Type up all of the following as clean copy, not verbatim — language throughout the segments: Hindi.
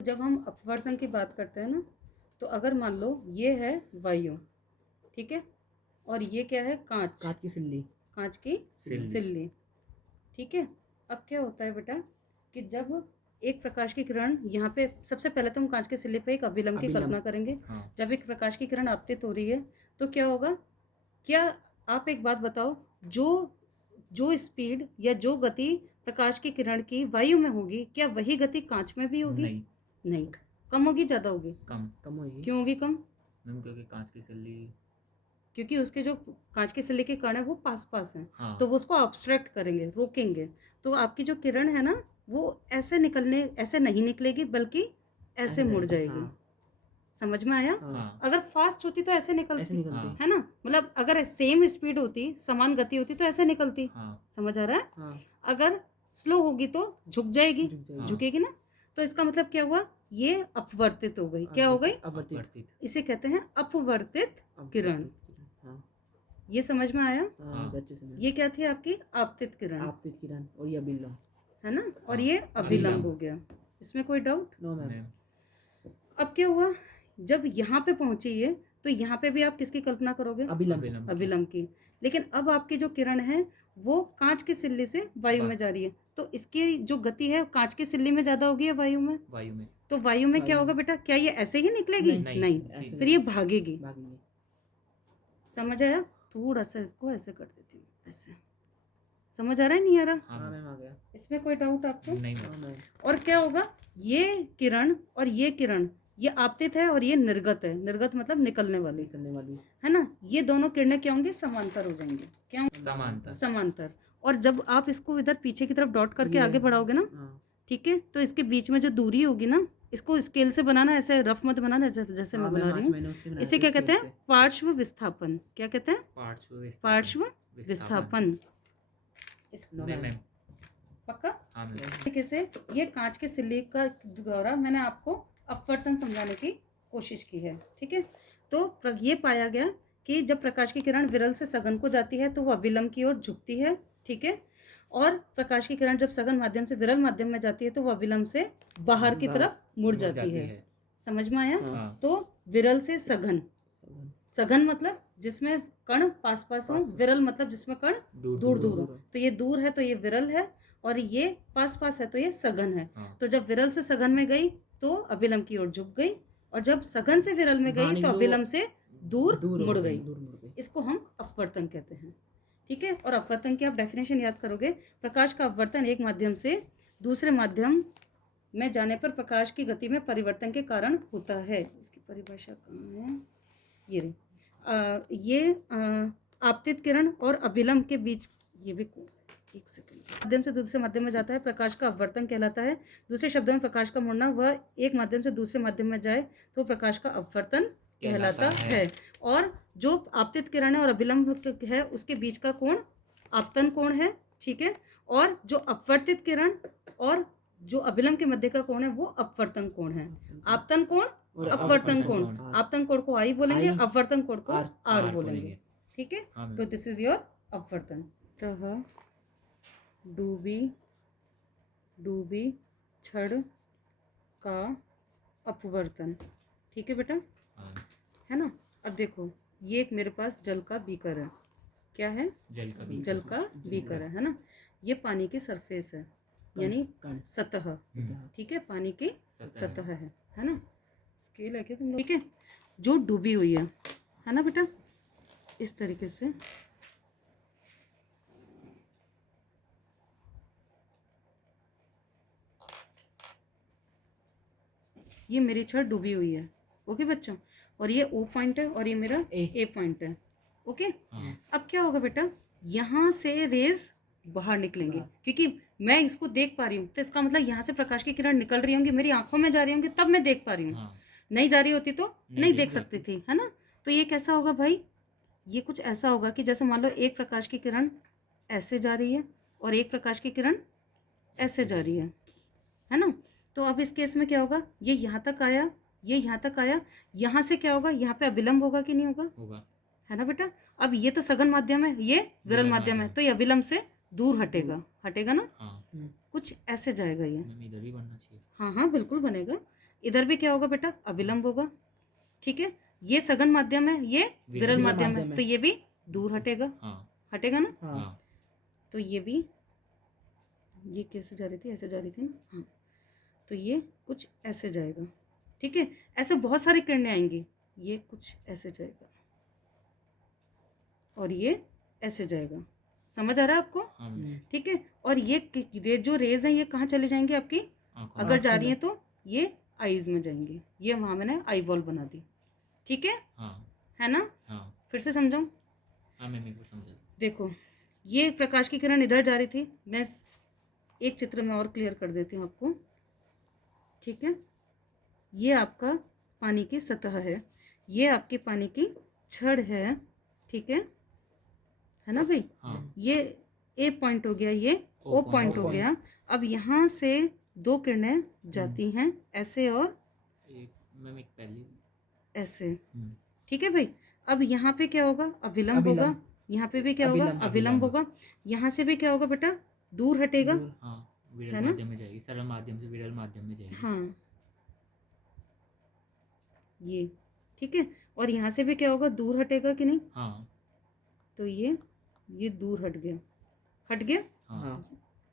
जब हम अपवर्तन की बात करते हैं ना, तो अगर मान लो ये है वायु, ठीक है, और ये क्या है, कांच की सिल्ली, कांच की सिल्ली, ठीक है। अब क्या होता है बेटा कि जब एक प्रकाश की किरण यहाँ पे, सबसे पहले तो हम कांच के सिल्ले पे एक अभिलंब की कल्पना करेंगे। जब एक प्रकाश की किरण आपतित हो रही है तो क्या होगा, क्या आप एक बात बताओ, जो जो स्पीड या जो गति प्रकाश की किरण की वायु में होगी, क्या वही गति कांच में भी होगी? नहीं, कम होगी, ज्यादा होगी? कम होगी। क्यों होगी कम? मैम क्योंकि कांच की सिल्ली, क्योंकि उसके जो कांच के सिल्ले के कण है वो पास पास हैं। तो वो उसको ऑब्स्ट्रक्ट करेंगे, रोकेंगे। तो आपकी जो किरण है ना, वो ऐसे नहीं निकलेगी, बल्कि ऐसे मुड़ जाएगी। समझ में आया? अगर फास्ट होती तो ऐसे निकलती, है ना, मतलब अगर सेम स्पीड होती, समान गति होती तो ऐसे निकलती। समझ आ रहा है? अगर स्लो होगी तो झुक जाएगी, झुकेगी ना। तो इसका मतलब क्या हुआ, ये अपवर्तित हो गई। क्या हो गई? अपवर्तित। इसे कहते हैं अपवर्तित किरण। ये समझ में आया? ये क्या थी आपकी आपतित किरण, और ये अभिलंब, है ना, और ये अभिलंब हो गया। इसमें कोई डाउट? No ma'am. अब क्या हुआ, जब यहाँ पे पहुंची ये, तो यहाँ पे भी आप किसकी कल्पना करोगे? अभिलंब की। लेकिन अब आपकी जो किरण है वो कांच की सिल्ली से वायु में जा रही है, तो इसकी जो गति है कांच की सिल्ली में ज्यादा होगी या वायु में? तो वायु में क्या होगा बेटा, क्या ये ऐसे ही निकलेगी? नहीं, फिर ये भागेगी। समझ आया? थोड़ा सा इसको ऐसे कर देती हूँ, ऐसे। समझ आ रहा है, नहीं आ रहा? हाँ मैम, आ गया। इसमें कोई डाउट आपको? नहीं। और क्या होगा, ये किरण और ये किरण, ये आपतित है और ये निर्गत है। निर्गत मतलब निकलने वाली, है ना। ये दोनों किरणें क्या होंगी, समांतर हो जाएंगी। क्या होंगी? समांतर। और जब आप इसको इधर पीछे की तरफ डॉट करके आगे बढ़ाओगे ना, ठीक है, तो इसके बीच में जो दूरी होगी ना, इसको स्केल से बनाना, ऐसे रफ मत बनाना, जैसे मैं बना रही हूँ। इसे क्या कहते हैं? पार्श्व विस्थापन। क्या कहते हैं? पार्श्व विस्थापन। पक्का? तरीके से ये कांच के सिल्ली का द्वारा मैंने आपको अपवर्तन समझाने की कोशिश की है, ठीक है। तो ये पाया गया कि जब प्रकाश की किरण विरल से सघन को जाती है तो वो अभिलंब की ओर झुकती है, ठीक है। और प्रकाश की किरण जब सघन माध्यम से विरल माध्यम में जाती है तो वो अभिलंब से बाहर की तरफ मुड़ जाती है। समझ में आया? तो विरल से सघन, सघन मतलब जिसमें कण पास पास हो, विरल मतलब जिसमें कण दूर दूर हो। तो ये दूर है तो ये विरल है, और ये पास पास है तो ये सघन है। तो जब विरल से सघन में गई तो अभिलंब की ओर झुक गई, और जब सघन से विरल में गई तो अभिलंब से दूर मुड़ गई। इसको हम अपवर्तन कहते हैं, ठीक है। और अपवर्तन की आप डेफिनेशन याद करोगे, प्रकाश का अपवर्तन एक माध्यम से दूसरे माध्यम में जाने पर प्रकाश की गति में परिवर्तन के कारण होता है। इसकी परिभाषा कहाँ है, ये रही। ये आपतित किरण और अभिलंब के बीच, ये भी एक सेकंड, माध्यम से दूसरे माध्यम में जाता है, प्रकाश का अपवर्तन कहलाता है। दूसरे शब्दों में प्रकाश का मुड़ना, वह एक माध्यम से दूसरे माध्यम में जाए तो प्रकाश का अपवर्तन कहलाता है। और जो आपतित किरण है और अभिलंब है उसके बीच का कोण आपतन कोण है, ठीक है। और जो अपवर्तित किरण और जो अभिलंब के मध्य का कोण है वो अपवर्तन कोण है। आपतन कोण, अपवर्तन कोण। आपतन कोण को आई बोलेंगे, अपवर्तन कोण को आर बोलेंगे, ठीक है। तो दिस इज योर अपवर्तन। तह डूबी छड़ का अपवर्तन, ठीक है बेटा, है ना। अब देखो, ये एक मेरे पास जल का बीकर है। क्या है? जल का बीकर है ना। ये पानी की सरफेस है, यानी सतह, ठीक है, पानी की सतह है ना। स्केल है क्या तुम लोग? ठीक है, जो डूबी हुई है ना बेटा, इस तरीके से। ये मेरी छड़ डूबी हुई है, ओके बच्चों। और ये O पॉइंट है और ये मेरा A पॉइंट है, ओके। अब क्या होगा बेटा, यहाँ से रेज बाहर निकलेंगे, क्योंकि मैं इसको देख पा रही हूँ, तो इसका मतलब यहाँ से प्रकाश की किरण निकल रही होंगी, मेरी आंखों में जा रही होंगी, तब मैं देख पा रही हूँ। नहीं जा रही होती तो नहीं देख सकती थी, है ना। तो ये कैसा होगा भाई, ये कुछ ऐसा होगा कि जैसे मान लो एक प्रकाश की किरण ऐसे जा रही है और एक प्रकाश की किरण ऐसे जा रही है ना। तो अब इस केस में क्या होगा, ये यहाँ तक आया, ये यहाँ तक आया, यहाँ से क्या होगा, यहाँ पे अभिलंब होगा कि नहीं होगा, है ना बेटा। अब ये तो सघन माध्यम है, ये विरल माध्यम है, तो ये अभिलंब से दूर हटेगा ना। कुछ ऐसे जाएगा ये, इधर भी बनना चाहिए। हाँ बिल्कुल बनेगा, इधर भी क्या होगा बेटा, अभिलंब होगा। ठीक है, ये सघन माध्यम है, ये विरल विरल माध्यम है, माध्यम है। तो ये भी दूर हटेगा, हाँ हटेगा ना। हाँ हाँ तो ये भी, ये कैसे जा रही थी, ऐसे जा रही थी ना, हाँ, तो ये कुछ ऐसे जाएगा। ठीक है, ऐसे बहुत सारी किरणें आएंगी, ये कुछ ऐसे जाएगा और ये ऐसे जाएगा। समझ आ रहा है आपको? हाँ मैम। ठीक है, और ये जो रेज हैं ये कहाँ चले जाएंगे आपकी, आँखों अगर में। जा रही है तो ये आईज में जाएंगे। ये वहाँ मैंने आई बॉल बना दी। ठीक है हाँ ना। हाँ फिर से समझाऊँ? हाँ मैम, एक बार समझा। देखो, ये प्रकाश की किरण इधर जा रही थी, मैं एक चित्र में और क्लियर कर देती हूँ आपको। ठीक है, ये आपका पानी की सतह है, ये आपकी पानी की छड़ है। ठीक है ना भाई। हाँ ये ए पॉइंट हो गया, ये ओ O पॉइंट हो point। गया। अब यहाँ से दो किरणें जाती हैं ऐसे और एक मैम, एक पहली। ऐसे। ठीक है भाई, अब यहाँ पे क्या होगा, अभिलंब अभिलंब। होगा। यहाँ पे भी क्या होगा, अभिलंब। अभिलंब होगा। यहाँ से भी क्या होगा बेटा, दूर हटेगा। दूर। हाँ, है विरल ना? माध्यम में जाएगी, सरल माध्यम से विरल माध्यम में जाएगी। हाँ, ये ठीक है, और यहाँ से भी क्या होगा, दूर हटेगा कि नहीं। हाँ तो ये दूर हट गया, हट गया। हाँ हाँ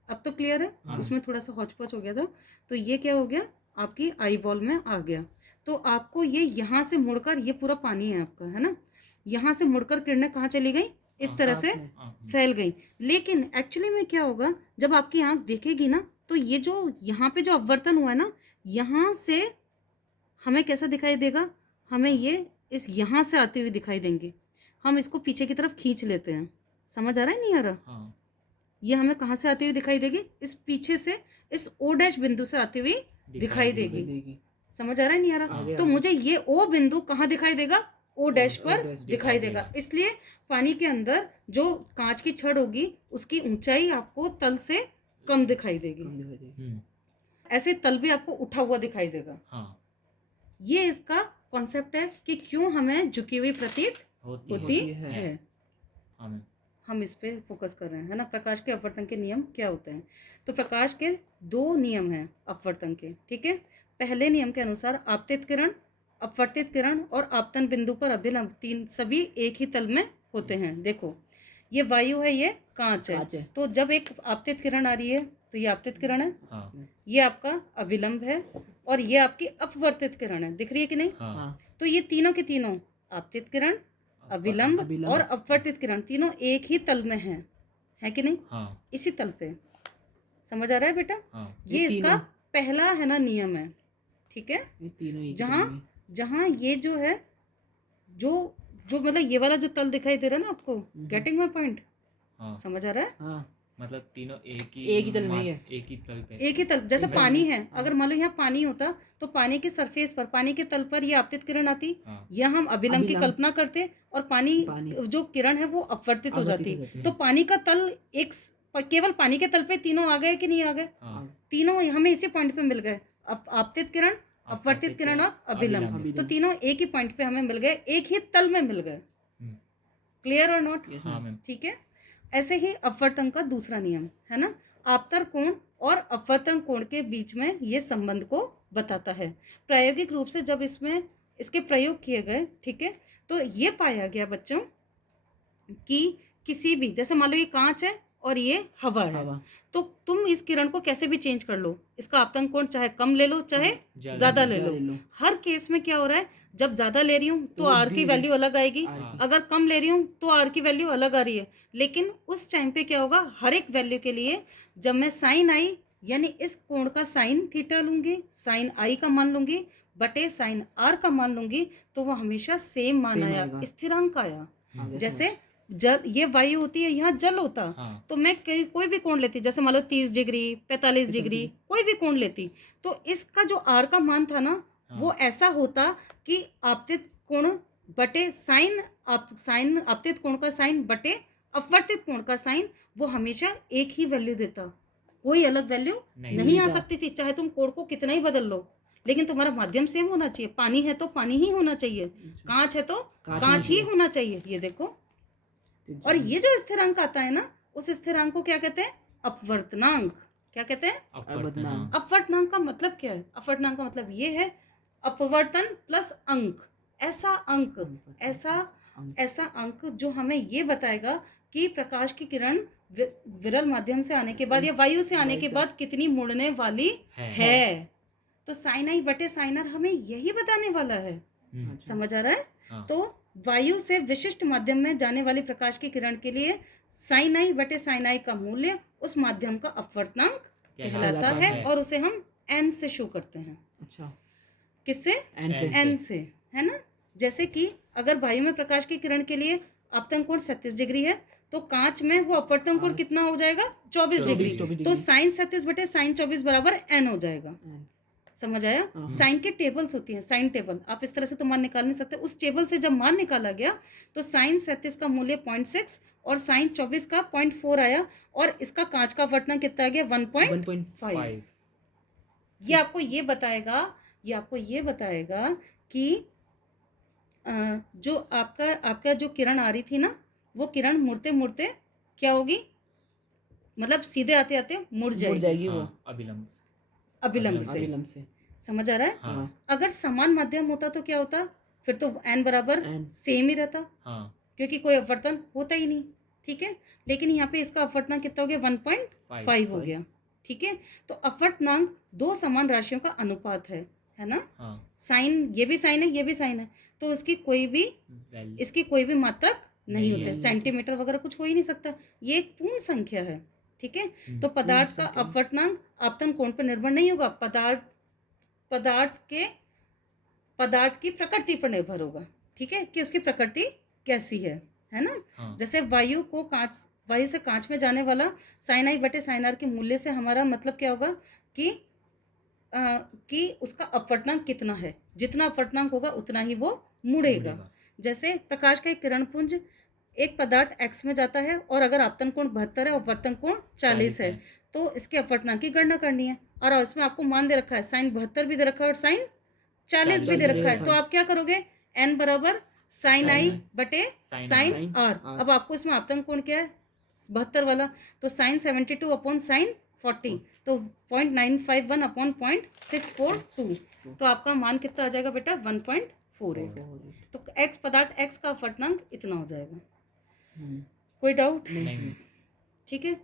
अब तो क्लियर है। हाँ। उसमें थोड़ा सा हौच पौच हो गया था, तो ये क्या हो गया, आपकी आई बॉल में आ गया। तो आपको ये यहाँ से मुड़कर, ये पूरा पानी है आपका, है ना, यहाँ से मुड़कर किरणें कहाँ चली गई, इस हाँ, तरह से आँख में। आँख में। फैल गई। लेकिन एक्चुअली में क्या होगा, जब आपकी आंख देखेगी ना, तो ये जो यहाँ पे जो अपवर्तन हुआ है ना, यहाँ से हमें कैसा दिखाई देगा, हमें ये इस यहाँ से आते हुए दिखाई देंगे। हम इसको पीछे की तरफ खींच लेते हैं। समझ आ रहा है, नहीं आ रहा? हाँ ये हमें कहाँ से आती हुई दिखाई देगी, इस पीछे से, इस ओ डैश बिंदु से आती हुई दिखाई देगी। देगी। समझ आ रहा है, नहीं आ रहा? आगे तो आगे। मुझे ये ओ बिंदु कहाँ दिखाई देगा, ओ डैश O पर डैश दिखाई देगा। इसलिए पानी के अंदर जो कांच की छड़ होगी, उसकी ऊंचाई आपको तल से कम दिखाई देगी। कम दिखाई देगी। ऐसे तल भी आपको उठा हुआ दिखाई देगा। हाँ ये इसका कॉन्सेप्ट है कि क्यों हमें झुकी हुई प्रतीत होती होती है। है। हाँ मैम। हम इस पे फोकस कर रहे हैं, है ना। प्रकाश के अपवर्तन के नियम क्या होते हैं, तो प्रकाश के दो नियम हैं अपवर्तन के। ठीक है, पहले नियम के अनुसार आपतित किरण, अपवर्तित किरण और आपतन बिंदु पर अभिलंब, तीन सभी एक ही तल में होते हैं। देखो, ये वायु है, ये कांच कांच है। तो जब एक आपतित किरण आ रही है तो ये आपतित किरण है, हाँ ये आपका अभिलंब है, और ये आपकी अपवर्तित किरण है। दिख रही है कि नहीं? हाँ हाँ तो ये तीनों के तीनों, आपतित किरण, अभिलंब अभिलंब। और अपवर्तित किरण, तीनों एक ही तल में हैं, है कि नहीं? हाँ इसी तल पे। समझ आ रहा है बेटा? हाँ ये ये इसका तीनों। पहला है ना नियम है। ठीक है, ये तीनों एक ही जहाँ में। जहाँ ये जो है, जो जो मतलब ये वाला जो तल दिखाई दे रहा है ना आपको, गेटिंग माय पॉइंट? हाँ। समझ आ रहा है? हाँ मतलब तीनों एक एक ही तल में ही है। एक ही तल पे। एक ही तल, जैसे एक ही पानी तल है, अगर मान लो यहाँ पानी होता तो पानी के सरफेस पर, पानी के तल पर ये आपतित किरण आती, हाँ या हम अभिलंब की अभिलंब। कल्पना करते, और पानी पानी। जो किरण है वो अपवर्तित हो अपवर्तित जाती। हो जाती है। तो पानी का तल एक केवल पानी के तल पे तीनों आ गए कि नहीं आ गए? हाँ तीनों हमें इसी पॉइंट पे मिल गए, आपतित किरण, अपवर्तित किरण और अभिलंब। अभिलंब। तो तीनों एक ही पॉइंट पे हमें मिल गए, एक ही तल में मिल गए। क्लियर और नॉट? Yes, हाँ ma'am। मैम। ठीक है, ऐसे ही अपवर्तन का दूसरा नियम है ना, आपतर कोण और अपवर्तन कोण के बीच में ये संबंध को बताता है। प्रायोगिक रूप से जब इसमें इसके प्रयोग किए गए, ठीक है, तो ये पाया गया बच्चों कि किसी भी, जैसे मान लो ये कांच है और ये हवा है, हवा। तो तुम इस किरण को कैसे भी चेंज कर लो, इसका आपतन कोण चाहे कम ले लो चाहे ज्यादा ज्यादा ले ज्यादा लो। ले लो। हर केस में क्या हो रहा है, जब ज्यादा ले रही हूँ तो वो आर की धीरे- वैल्यू अलग आएगी, आर की। अगर कम ले रही हूँ तो आर की वैल्यू अलग आ रही है। लेकिन उस टाइम पे क्या होगा, हर एक वैल्यू के लिए जब मैं साइन आई यानी इस कोण का साइन थीटा लूंगी, साइन आई का मान लूंगी बटे साइन आर का मान लूंगी, तो वो हमेशा सेम मान Same आया, आएगा। स्थिरांक आया। आगे जैसे समझ। जल, ये वायु होती है, यहाँ जल होता, हाँ तो मैं कोई भी कोण लेती, जैसे मान लो 30 डिग्री 45 डिग्री, डिग्री। कोई भी कोण लेती, तो इसका जो आर का मान था ना, वो ऐसा होता कि आपतित कोण बटे साइन आपतित कोण का साइन बटे अपवर्तित कोण का साइन, वो हमेशा एक ही वैल्यू देता, कोई अलग वैल्यू नहीं आ देता। सकती थी। चाहे तुम कोण को कितना ही बदल लो, लेकिन तुम्हारा माध्यम सेम होना चाहिए। पानी है तो पानी ही होना चाहिए, कांच है तो कांच कांच होना ही होना चाहिए। ये देखो, और ये जो स्थिरांक आता है ना, उस स्थिरांक को क्या कहते हैं, अपवर्तनांक क्या कहते हैं? अपवर्तनांक। अपवर्तनांक का मतलब क्या है? अपवर्तनांक का मतलब ये है अपवर्तन प्लस अंक, ऐसा अंक, ऐसा अंक जो हमें ये बताएगा कि प्रकाश की किरण विरल माध्यम से आने के बाद या वायु से आने के बाद कितनी मुड़ने वाली है। तो साइन आई बटे साइन आर हमें यही बताने वाला है। समझ आ रहा है? हाँ। तो वायु से विशिष्ट माध्यम में जाने वाली प्रकाश की किरण के लिए साइन आई बटे साइन आई का मूल्य उस माध्यम का अपवर्तनांक कहलाता है और उसे हम n से शो करते हैं। अच्छा, किससे? n से, है ना। जैसे कि अगर वायु में प्रकाश की किरण के लिए आपतन कोण 37 डिग्री है तो कांच में वो अपवर्तन कोण कितना हो जाएगा? 24 डिग्री। तो साइन 37 बटे साइन 24 बराबर n हो जाएगा। समझ आया? साइन के टेबल्स होती हैं, साइन टेबल। आप इस तरह से तो मान निकाल नहीं सकते। उस टेबल से जब मान निकाला गया तो साइन 37 का मूल्य 0.6 और साइन 24 का 0.4 आया और इसका कांच का अपवर्तनांक कितना आ गया? 1.5। ये आपको ये बताएगा कि जो आपका जो किरण आ रही थी ना, वो किरण मुड़ते मुड़ते क्या होगी? मतलब सीधे आते आते मुड़ जाएगी वो अभिलंब से। समझ आ रहा है? हाँ। अगर समान माध्यम होता तो क्या होता? फिर तो n बराबर सेम ही रहता, क्योंकि कोई अपवर्तन होता ही नहीं। ठीक है, लेकिन यहाँ पे इसका अपवर्तनांक कितना हो गया? 1.5 हो गया। ठीक है, तो अपवर्तनांक दो समान राशियों का अनुपात है ना। साइन, ये भी साइन है, ये भी साइन है, तो इसकी कोई भी मात्रक नहीं होते, सेंटीमीटर वगैरह कुछ हो ही नहीं सकता। ये एक पूर्ण संख्या है। ठीक है, तो पदार्थ का अपवर्तनांक आपतन कोण पर निर्भर नहीं होगा, पदार्थ की प्रकृति पर निर्भर होगा। ठीक है, कि उसकी प्रकृति कैसी है ना। जैसे वायु से कांच में जाने वाला साइन आई बटे साइन आर के मूल्य से हमारा मतलब क्या होगा कि उसका अपवर्तनांक कितना है। जितना अपवर्तनांक होगा उतना ही वो मुड़ेगा। जैसे प्रकाश का एक किरण पुंज एक पदार्थ x में जाता है और अगर आपतन कोण 72 है और अपवर्तन कोण 40 है तो इसके अपवर्तनांक की गणना करनी है। और इसमें आपको मान दे रखा है, साइन 72 भी दे रखा है और साइन 40 भी दे रखा है। तो आप क्या करोगे? n बराबर साइन आई बटे साइन आर। अब आपको इसमें आपतन कोण क्या है? 72 वाला, तो साइन 72 अपॉन साइन 40, तो 0.951 अपॉन 0.642। तो आपका मान कितना आ जाएगा बेटा? 1.4 है। तो पदार्थ x का अपवर्तनांक इतना हो जाएगा। कोई डाउट? नहीं। ठीक है।